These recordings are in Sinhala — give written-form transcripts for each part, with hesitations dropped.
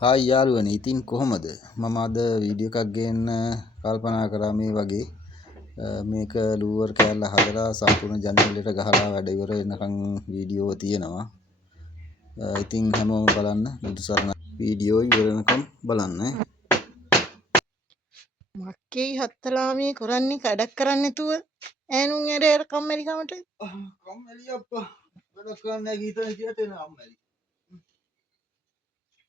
හායි යාළුවනේ, ඉතින් කොහොමද? මම අද වීඩියෝ එකක් ගේන්න කල්පනා කරා මේ වගේ. මේක ලූවර් කෑල්ල හදලා සම්පූර්ණ ජනේලෙට ගහලා වැඩ ඉවර වෙනකන් වීඩියෝ තියෙනවා. ඉතින් හැමෝම බලන්න, බුදුසරණ වීඩියෝ ඉවර වෙනකම් බලන්න. මක්කේ හත්තලාමේ කරන්නේ කඩක් කරන්න නැතුව ඈනුන් ඇරේ කම්මැලි කමට කම්මැලි අප්පා. වැඩක් කරන්න නැහැ ගීතන කියට එන අම්මැලි.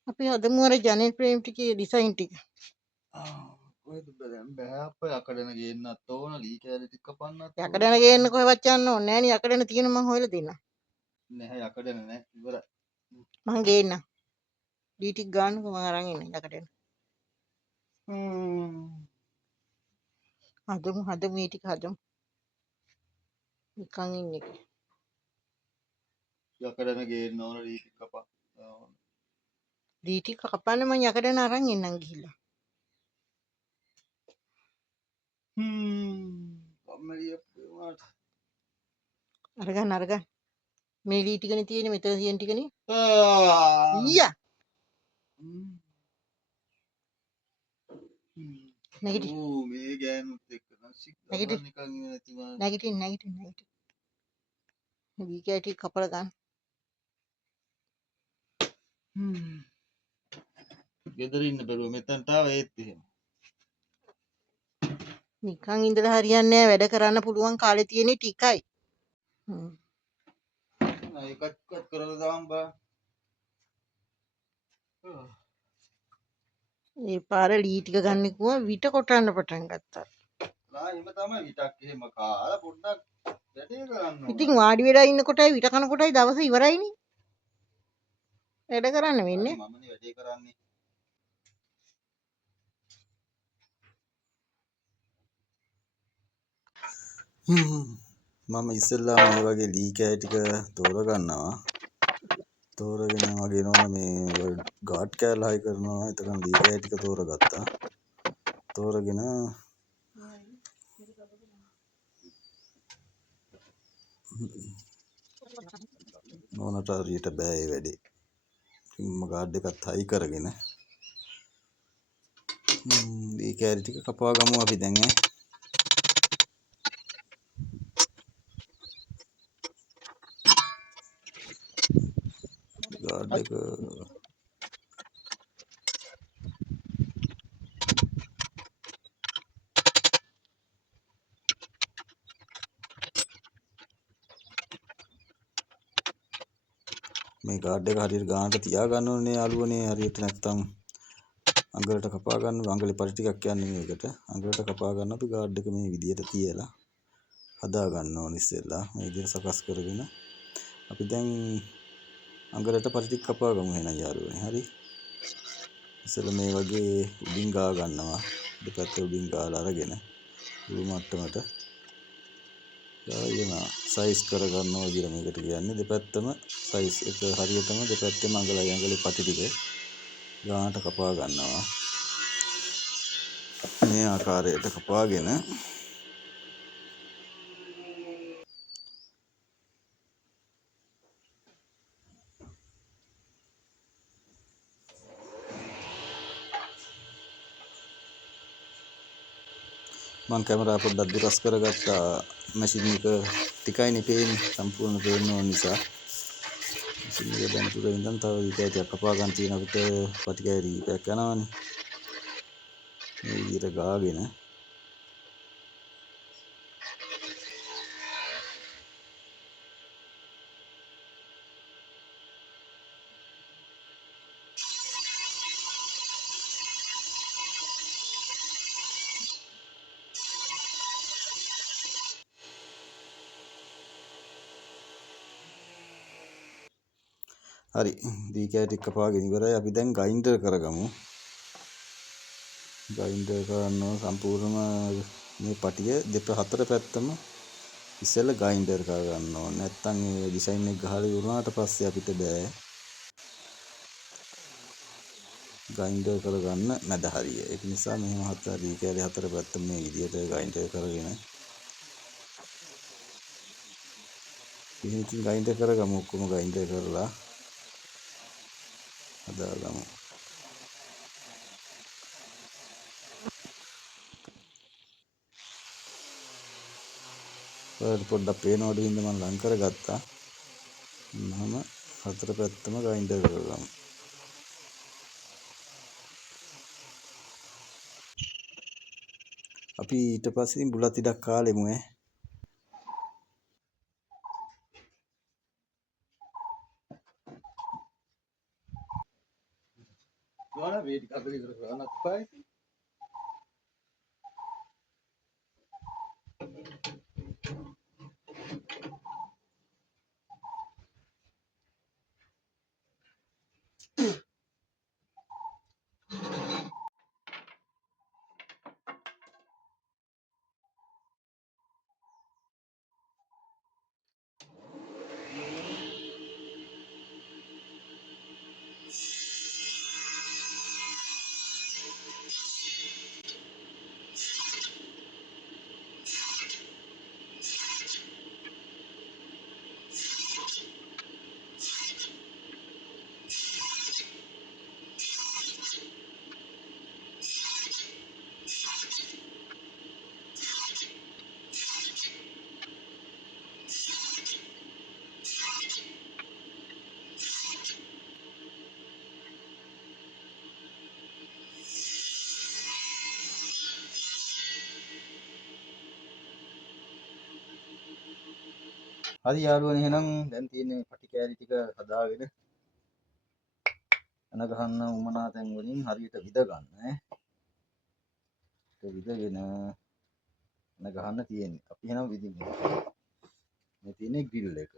අපි හදමු අර ජනෙල් ෆ්‍රේම් ටිකේ ඩිසයින් ටික. කොහෙද බෑ අප්පා යකඩන ගේන්නත් ඕන, ලී කෑලි ටික කපන්නත් ඕන. යකඩන ගේන්න කොහෙවත් යන්න ඕනේ නෑනේ. යකඩන තියෙන මං හොයලා දෙන්නම්. නැහැ යකඩන නැහැ ඉවරයි. මං ගේන්නම්. ඩී ටික ගන්නකො මං අරන් එන්න යකඩන. හදමු මේ ටික හදමු. නිකන් ඉන්නේ. යකඩන ගේන්න ඕන, ලී ටික කපා. ඩී ටික කපන්න මං යකඩන අරන් එන්නම් ගිහිල්ලා. කම්මැලි අප්පේ උනාට. අරගන්න. මේ ඩී ටිකනේ තියෙන්නේ මෙතන තියෙන ටිකනේ. ඊයා. නැගිටින්. මේ ගෑනුත් එක්ක නැසික් නැගිටින්. නිකන් ඉන්නේ නැති වань. නැගිටින්. ඩී කෑටි කපලා ගන්න. ගෙදර ඉන්න බැරුව මෙතනට ආවා ඒත් එහෙම. නිකන් ඉඳලා හරියන්නේ නැහැ. වැඩ කරන්න පුළුවන් කාලේ තියෙන ටිකයි. ඒකත් කරලා දාන්න බෑ. ඒ පාර ලී ටික ගන්න කිව්වා විට කොටන්න පටන් ගත්තා. එහෙම තමයි විතක් එහෙම කාලා පොඩ්ඩක් වැඩේ කරන්න ඕන. ඉතින් වාඩි වෙලා ඉන්න කොටයි විට කන කොටයි දවස ඉවරයිනේ. වැඩ කරන්න වෙන්නේ. මමනේ වැඩේ කරන්නේ. මම ඉස්සෙල්ලා මේ වගේ ලී කෑ ටික තෝරගන්නවා. තෝරගෙන මගේ නෝන මේ ගාඩ් කෑල්ල හයි කරනවා. එතකන් ලී කෑ ටික තෝරගත්තා. තෝරගෙන නෝනට හරියට බෑ ඒ වැඩේ. මම ගාඩ් එකත් හයි කරගෙන ලී කෑලි ටික කපා ගමු අපි දැන් ඈ. ගාඩ් එක මේ ගාඩ් එක හරියට ගානට තියා ගන්න ඕනේ යාළුවනේ. හරියට නැත්තම් අඟලට කපා ගන්න. අඟලේ පරි ටිකක් යන්නේ මේකට. අඟලට කපා ගන්න අපි ගාඩ් එක මේ විදියට තියලා හදා ගන්න ඕනේ ඉස්සෙල්ලා. මේ විදියට සකස් කරගෙන අපි දැන් අඟලට පරි ටික කපා ගමු එහෙනම් යාළුවනේ. හරි. ඉස්සෙල්ලා මේ වගේ උඩින් ගා ගන්නවා. දෙපැත්ත උඩින් ගාලා අරගෙන උළු මට්ටමට යායන සයිස් කර ගන්නවා විදියට මේකට කියන්නේ. දෙපැත්තම සයිස් එක හරියටම දෙපැත්තම අඟලයි අඟලේ පටි ටික ගානට කපා ගන්නවා. මේ ආකාරයට කපාගෙන මම කැමරා පොඩ්ඩක් දුරස් කරගත්තා. මැෂින් එක ටිකයිනේ පේන්නේ. සම්පූර්ණ පේන්න ඕන නිසා මැෂින් එක දැන් දුර ඉඳන් තව විකේතයක් කපා ගන්න තියෙන අපිට පටි කෑලි පැක් යනවනේ. මේ විදිහට ගාගෙන හරි දී කෑටි කපාගෙන ඉවරයි. අපි දැන් ග්‍රයින්ඩර් කරගමු. ග්‍රයින්ඩර් කරනවා සම්පූර්ණම මේ පටිය හතර පැත්තම ඉස්සෙල්ලා ග්‍රයින්ඩර් කරගන්න ඕනේ. නැත්තම් මේ ඩිසයින් එක ගහලා ඉවරනාට පස්සේ අපිට බෑ ග්‍රයින්ඩර් කරගන්න මැද හරිය. ඒක නිසා මෙහෙම දී කෑලි හතර පැත්තම මේ විදියට ග්‍රයින්ඩර් කරගෙන ඉතින් ග්‍රයින්ඩර් කරගමු. ඔක්කොම ග්‍රයින්ඩර් කරලා හදාගමු. ඔයාලට පොඩ්ඩක් පේනවද හින්දා මම ලං කරගත්තා. මම හතර පැත්තම ග්‍රයින්ඩර් කරගමු. අපි ඊට පස්සේ බුලත් ඉඩක් කාලෙමු ඈ. ගාන වේටි කපලි ඉවර කරන්න අප්පයි. හරි යාළුවනේ එහෙනම් දැන් තියෙන්නේ පටි කෑලි ටික හදාගෙන එන ගහන්න උමනා තැන් වලින් හරියට විද ගන්න ඈ. ඒක විදගෙන එන ගහන්න තියෙන්නේ. අපි එහෙනම් විදිමු. මේ තියෙන්නේ ග්‍රිල් එක.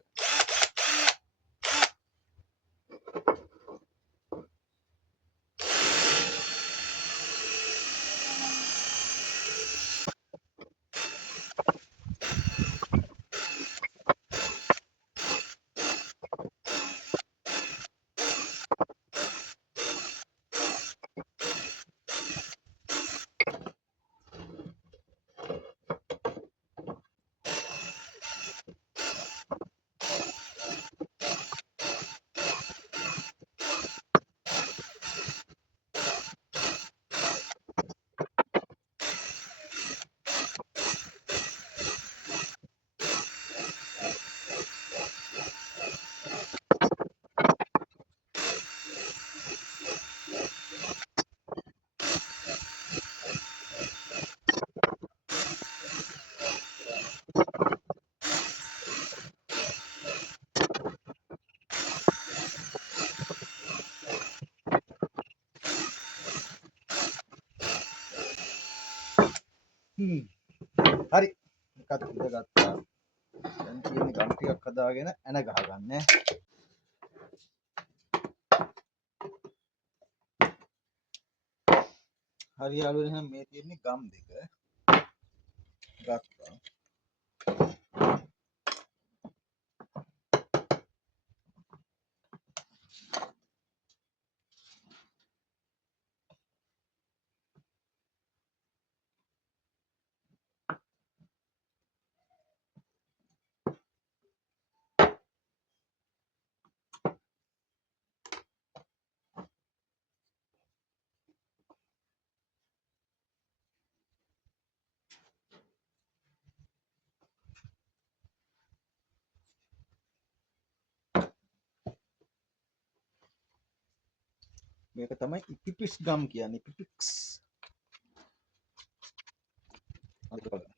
හරි. එකත් විද ගත්තා. දැන් තියෙන්නේ ගම් ටිකක් හදාගෙන එන ගහ ගන්න ඈ. හරි යාළුවනේ එහෙනම් මේ තියෙන්නේ ගම් දෙක. ගත්තා. මේක තමයි ඉපිපිස් ගම් කියන්නේ. ඉපිපික්ස්. හරි බලන්න.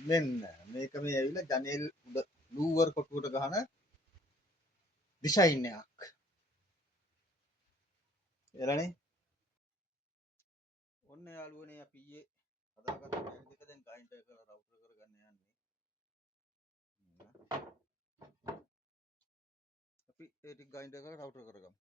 මෙන්න මේක මේ ඇවිල්ලා ජනෙල් උඩ ලූවර් කොටුවට ගහන ඩිසයින් එකක්. එළනේ. ඔන්න යාළුවනේ අපි ඊයේ හදාගත්ත ටැග් එක දැන් ගයින්ටර් කරලා රවුටර් කරගන්න යන්නේ. අපි ඒ ටික ගයින්ටර් කරලා රවුටර් කරගමු.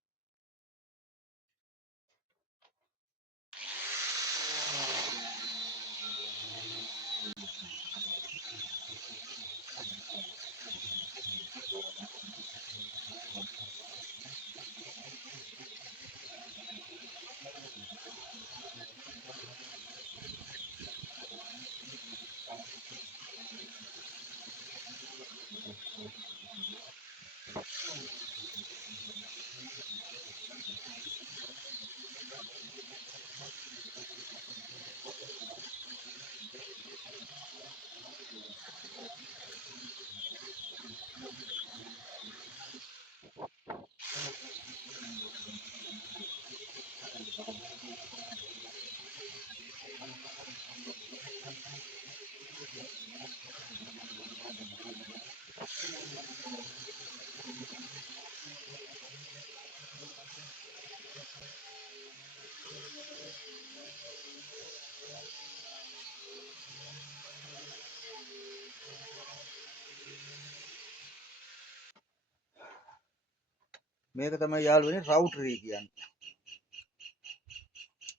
මේක තමයි යාළුවනේ රවුටරේ කියන්නේ.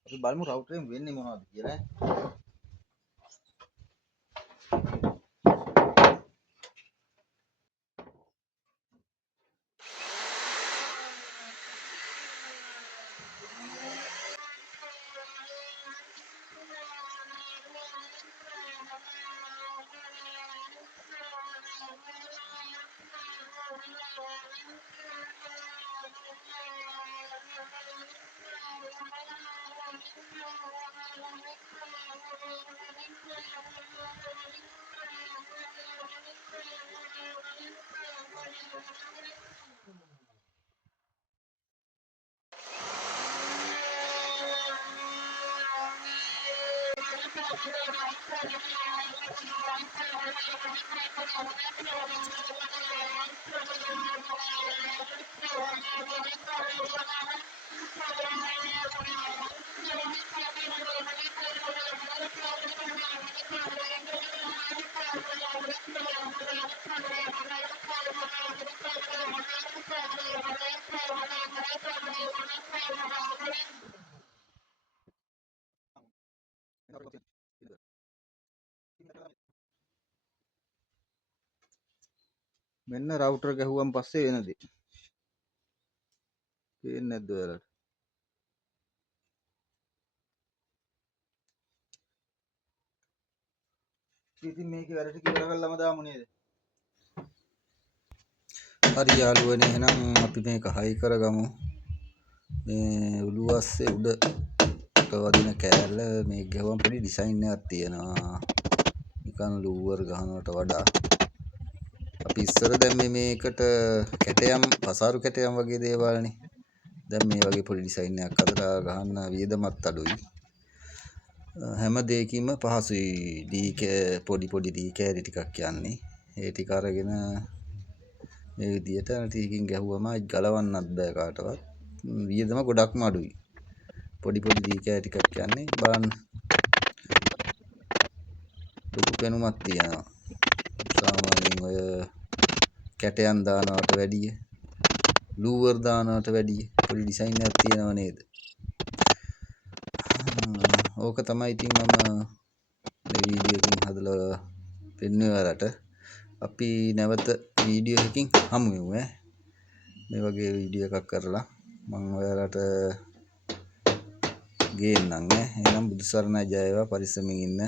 අපි බලමු රවුටරෙන් වෙන්නේ මොනවද කියලා. මෙන්න රවුටර් ගැහුවම පස්සේ වෙන දේ. පේන්නේ නැද්ද ඔයාලට? ඉතින් මේකේ වැඩ ටික ඉවර කරලාම දාමු නේද? හරි යාළුවනේ එහෙනම් අපි මේක හයි කරගමු. මේ උළුවස්සේ උඩ වදින කෑල්ල මේ ගැහුවම පොඩි ඩිසයින් එකක් තියෙනවා. නිකන් ලූවර් ගහනවට වඩා අපි ඉස්සර දැන් මේකට කැටයම් පසාරු කැටයම් වගේ දේවල්නේ. දැන් මේ වගේ පොඩි ඩිසයින් එකක් හදලා ගහන්න වියදමත් අඩුයි. හැම දෙයකින්ම පහසුයි. පොඩි දී කෑලි ටිකක් යන්නේ. ඒ ටික අරගෙන මේ විදියට ටිකකින් ගැහුවම ගලවන්නත් බෑ කාටවත්. වියදම ගොඩක්ම අඩුයි. පොඩි දී කෑලි ටිකක් යන්නේ බලන්න. ලොකු පෙනුමක් තියෙනවා. සාමාන්‍යයෙන් ඔය කැටයන් දානවට වැඩිය ලූවර් දානවට වැඩිය පොඩි ඩිසයින් එකක් තියෙනව නේද? ඕක තමයි ඉතින් මම මේ වීඩියෝ එකකින් හදලා පෙන්වුවේ ඔයාලට. අපි නැවත වීඩියෝ එකකින් හමු වෙමු ඈ. මේ වගේ වීඩියෝ එකක් කරලා මම ඔයාලට ගේන්නම් ඈ. එහෙනම් බුදු සරණයි, ජය වේවා, පරිස්සමින් ඉන්න.